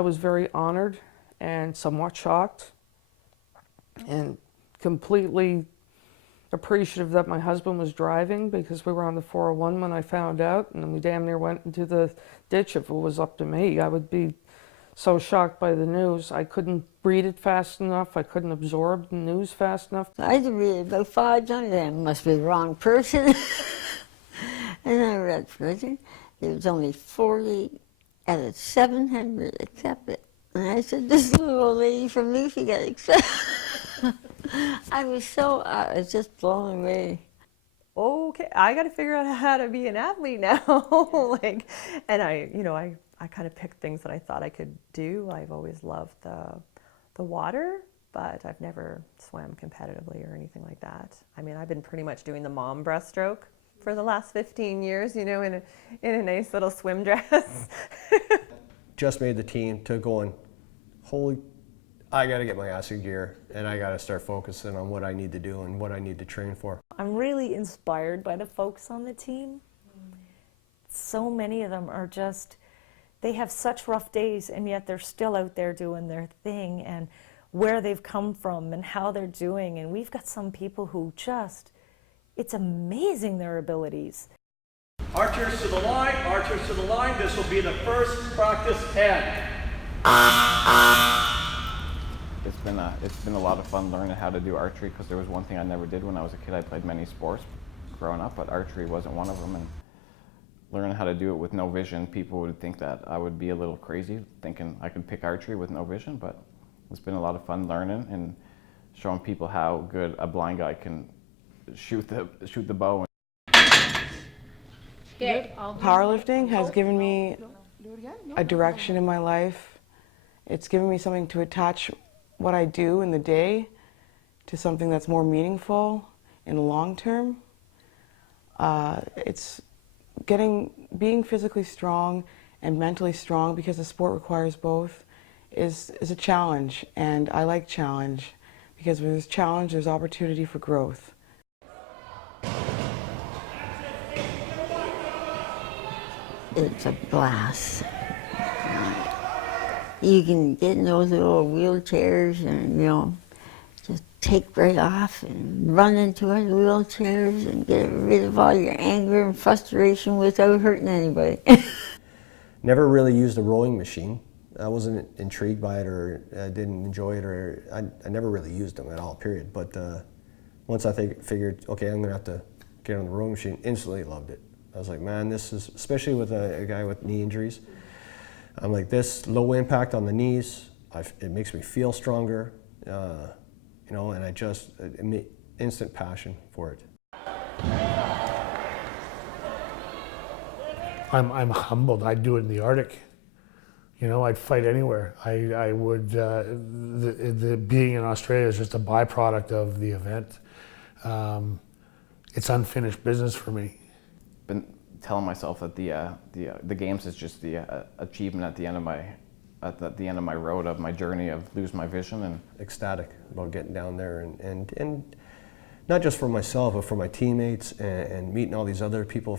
I was very honored and somewhat shocked and completely appreciative that my husband was driving, because we were on the 401 when I found out, and we damn near went into the ditch. If it was up to me, I would be so shocked by the news. I couldn't read it fast enough. I couldn't absorb the news fast enough. I had to read it about 5 times. I must be the wrong person. And I read further. There was only 40 out of 700 accepted. And I said, this little old lady from Lucy got accepted. I was just blown away. Okay, I got to figure out how to be an athlete now. And I kind of picked things that I thought I could do. I've always loved the water, but I've never swam competitively or anything like that. I mean, I've been pretty much doing the mom breaststroke for the last 15 years, you know, in a nice little swim dress. Just made the team to going, holy, I got to get my ass in gear, and I got to start focusing on what I need to do and what I need to train for. I'm really inspired by the folks on the team. So many of them are just, they have such rough days, and yet they're still out there doing their thing, and where they've come from and how they're doing. And we've got some people who just, it's amazing their abilities. Archers to the line, archers to the line. This will be the first practice 10. It's been a lot of fun learning how to do archery, because there was one thing I never did when I was a kid. I played many sports growing up, but archery wasn't one of them. And learning how to do it with no vision, people would think that I would be a little crazy thinking I could pick archery with no vision, but it's been a lot of fun learning and showing people how good a blind guy can shoot the bow. Powerlifting has given me a direction in my life. It's given me something to attach what I do in the day to something that's more meaningful in the long term. It's being physically strong and mentally strong, because the sport requires both, is a challenge, and I like challenge, because when there's challenge, there's opportunity for growth. It's a blast. You can get in those little wheelchairs and, you know, just take right off and run into those wheelchairs and get rid of all your anger and frustration without hurting anybody. Never really used a rowing machine. I wasn't intrigued by it, or I didn't enjoy it, or I never really used them at all, period. But once I figured, okay, I'm gonna have to get on the rowing machine, instantly loved it. I was like, man, this is, especially with a guy with knee injuries, I'm like, this low impact on the knees, it makes me feel stronger, you know, and I just, instant passion for it. I'm humbled. I'd do it in the Arctic. You know, I'd fight anywhere. I would, being in Australia is just a byproduct of the event. It's unfinished business for me. Been telling myself that the games is just the achievement at the end of my road of my journey of losing my vision. And ecstatic about getting down there and not just for myself, but for my teammates, and meeting all these other people,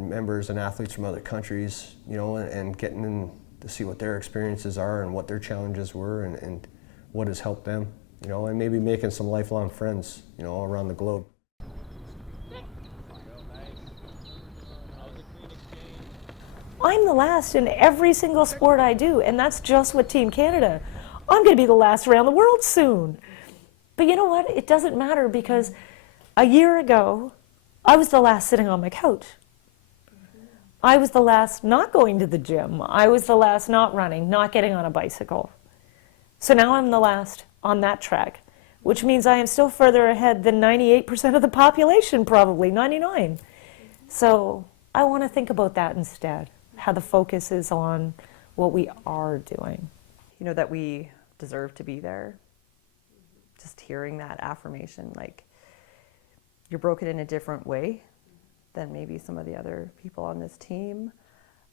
members and athletes from other countries, you know, and getting in to see what their experiences are and what their challenges were, and what has helped them, you know, and maybe making some lifelong friends, you know, all around the globe. I'm the last in every single sport I do, and that's just with Team Canada. I'm going to be the last around the world soon. But you know what? It doesn't matter, because a year ago, I was the last sitting on my couch. I was the last not going to the gym. I was the last not running, not getting on a bicycle. So now I'm the last on that track, which means I am still further ahead than 98% of the population, probably 99. So I want to think about that instead, how the focus is on what we are doing. You know, that we deserve to be there. Just hearing that affirmation, like, you're broken in a different way than maybe some of the other people on this team,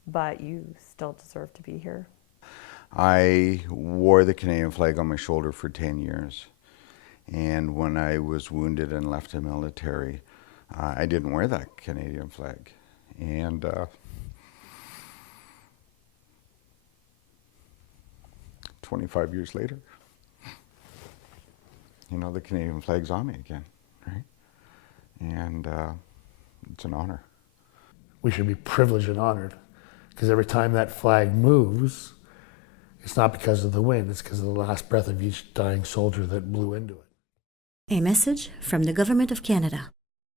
but you still deserve to be here. I wore the Canadian flag on my shoulder for 10 years. And when I was wounded and left the military, I didn't wear that Canadian flag. And 25 years later, you know, the Canadian flag's on me again, right? And it's an honor. We should be privileged and honored, because every time that flag moves, it's not because of the wind, it's because of the last breath of each dying soldier that blew into it. A message from the Government of Canada.